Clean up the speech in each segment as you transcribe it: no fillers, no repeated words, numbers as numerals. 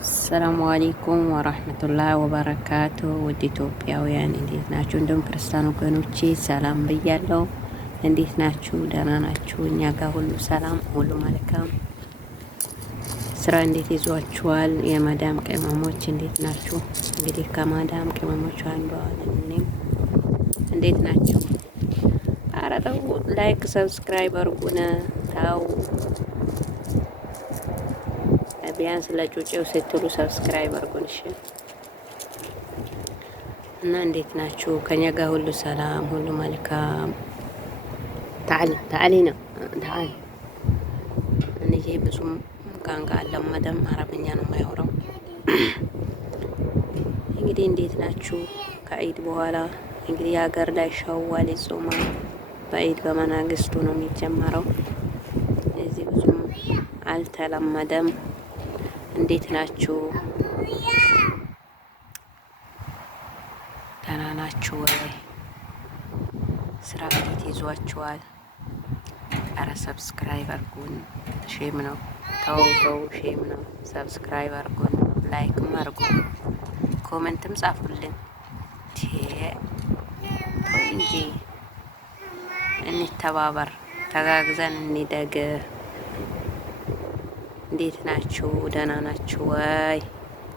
አሰላሙ አሌይኩም ወራህመቱላሂ ወበረካቱ። ውድ ኢትዮጵያውያን እንዴት ናችሁ? እንዲሁም ክርስቲያን ወገኖቼ ሰላም ብያለሁ። እንዴት ናችሁ? ደህና ናችሁ? እኛ ጋር ሁሉ ሰላም፣ ሁሉ መልካም። ስራ እንዴት ይዟችኋል? የማዳም ቅመሞች እንዴት ናችሁ? እንግዲህ ከማዳም ቅመሞች አንዷ እኔም እንዴት ናችሁ? ኧረ ተው፣ ላይክ ሰብስክራይብ አድርጉን። ተው ቢያንስ ለጩጬው ስትሉ ሰብስክራይብ አድርጉን እሺ። እና እንዴት ናችሁ? ከኛ ጋር ሁሉ ሰላም፣ ሁሉ መልካም። ታዓሊ ነው ታዓሊ። እኔ ብዙም ቋንቋ አልለመደም፣ አረብኛ ነው የማያወራው። እንግዲህ እንዴት ናችሁ? ከኢድ በኋላ እንግዲህ የሀገር ላይ ሸዋል ይጾማል። በኢድ በመናግስቱ ነው የሚጀመረው። እዚህ ብዙም አልተለመደም። እንዴት ናችሁ? ደህና ናችሁ ወይ? ስራ እንዴት ይዟችኋል? አረ ሰብስክራይብ አርጉን። ሼም ነው። ተው ሼም ነው። ሰብስክራይብ አርጉን፣ ላይክም አርጉን፣ ኮሜንትም ጻፉልን። ተው እንጂ እንተባበር፣ ተጋግዘን እንደግ። እንዴት ናችሁ? ደህና ናችሁ ወይ?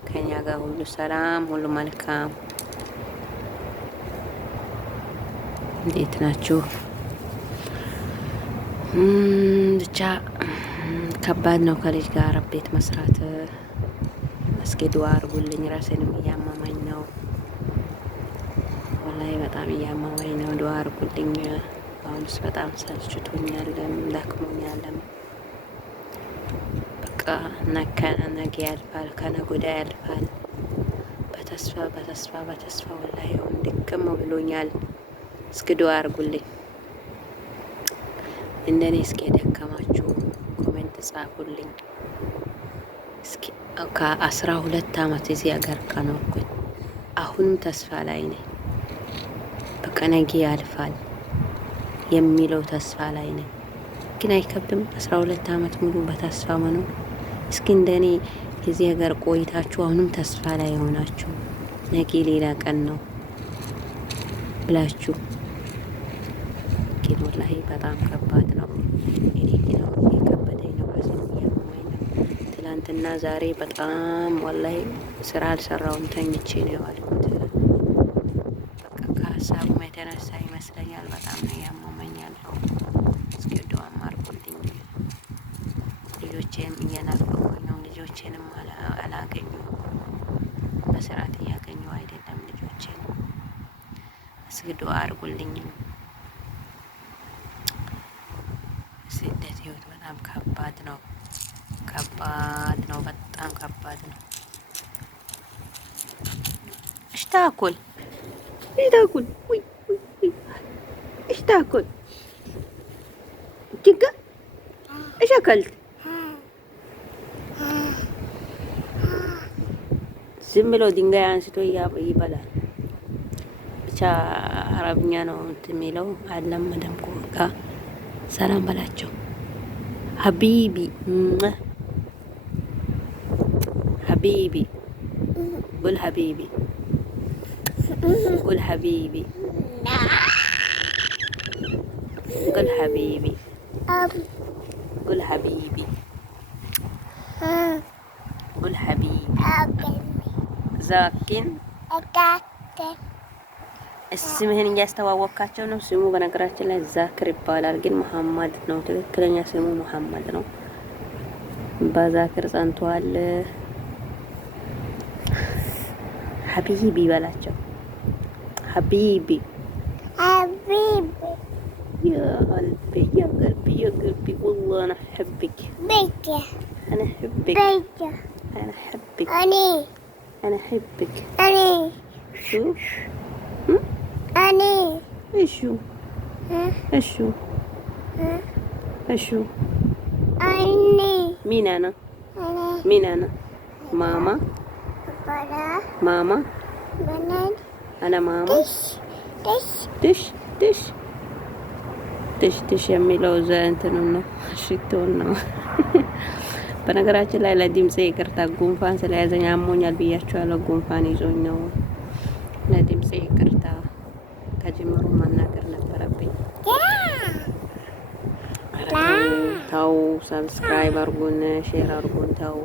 ከኛ ጋር ሁሉ ሰላም፣ ሁሉ መልካም። እንዴት ናችሁ? ብቻ ከባድ ነው ከልጅ ጋር ቤት መስራት። እስኪ ዱአ አርጉልኝ። ራሴንም እያመመኝ ነው፣ ወላሂ በጣም እያመመኝ ነው። ዱአ አርጉልኝ። አሁንስ በጣም ሰልችቶኛል፣ ደክሞኛል። ነገ ያልፋል፣ ከነገ ወዲያ ያልፋል። በተስፋ ወላሂ አሁን ድክም ብሎኛል። እስኪ ዱአ አርጉልኝ። እንደኔ እስኪ የደከማችሁ ኮሜንት ጻፉልኝ። እስኪ ከ12 አመት እዚህ ሀገር ከኖርኩኝ አሁንም ተስፋ ላይ ነኝ። በቃ ነገ ያልፋል የሚለው ተስፋ ላይ ነኝ። ግን አይከብድም 12 አመት ሙሉ በተስፋ መኖር። እስኪ እንደኔ የዚህ ሀገር ቆይታችሁ አሁንም ተስፋ ላይ የሆናችሁ ነገ ሌላ ቀን ነው ብላችሁ ግን ወላሂ በጣም ከባድ ነው። እኔ ነው የከበደኝ ነው፣ እያመመኝ ነው። ትላንትና ዛሬ በጣም ወላሂ ስራ አልሰራውም፣ ተኝቼ ነው የዋልኩት። በቃ ከሀሳቡም የተነሳ ይመስለኛል በጣም ነው ያመመኝ ያለው። እስኪ ዱአ አርጉልኝ። ልጆቼም እየናፈቁኝ ነው። ልጆቼንም አላገኙም፣ በስርዓት እያገኙ አይደለም ልጆቼን። እስኪ ዱአ አርጉልኝ። ስደት ህይወት በጣም ከባድ ነው፣ በጣም ከባድ ነው። ايش تاكل ايش تاكل تيجا ايش اكلت؟ ዝም ብሎ ድንጋይ አንስቶ ይበላል። ብቻ አረብኛ ነው የሚለው አልለመደም እኮ። ሰላም በላቸው ሀቢቢ ሀቢቢ قول حبيبي قول حبيبي قول حبيبي قول حبيبي قول حبيبي ዛኪን ስምህን እያስተዋወቅካቸው ነው። ስሙ በነገራችን ላይ ዛክር ይባላል፣ ግን መሐመድ ነው ትክክለኛ ስሙ መሐመድ ነው። በዛክር ጸንቷል። ሀቢቢ በላቸው። ሀቢቢ يا قلبي يا قلبي يا قلبي والله أنا أحبك أنا أحبك أنا أحبك أنا أحبك شو إيشو إيشو إيشو مين أنا ماما أنا ماما ትሽ የሚለው እንትን ነው ሽቶን ነው። በነገራችን ላይ ለድምጼ ይቅርታ፣ ጉንፋን ስለያዘኝ አሞኛል ብያችኋለሁ። ጉንፋን ይዞኝ ነው። ለድምጼ ይቅርታ። ከጅምሩ መናገር ነበረብኝ። ተው፣ ሰብስክራይብ አርጉን፣ ሼር አርጉን። ተው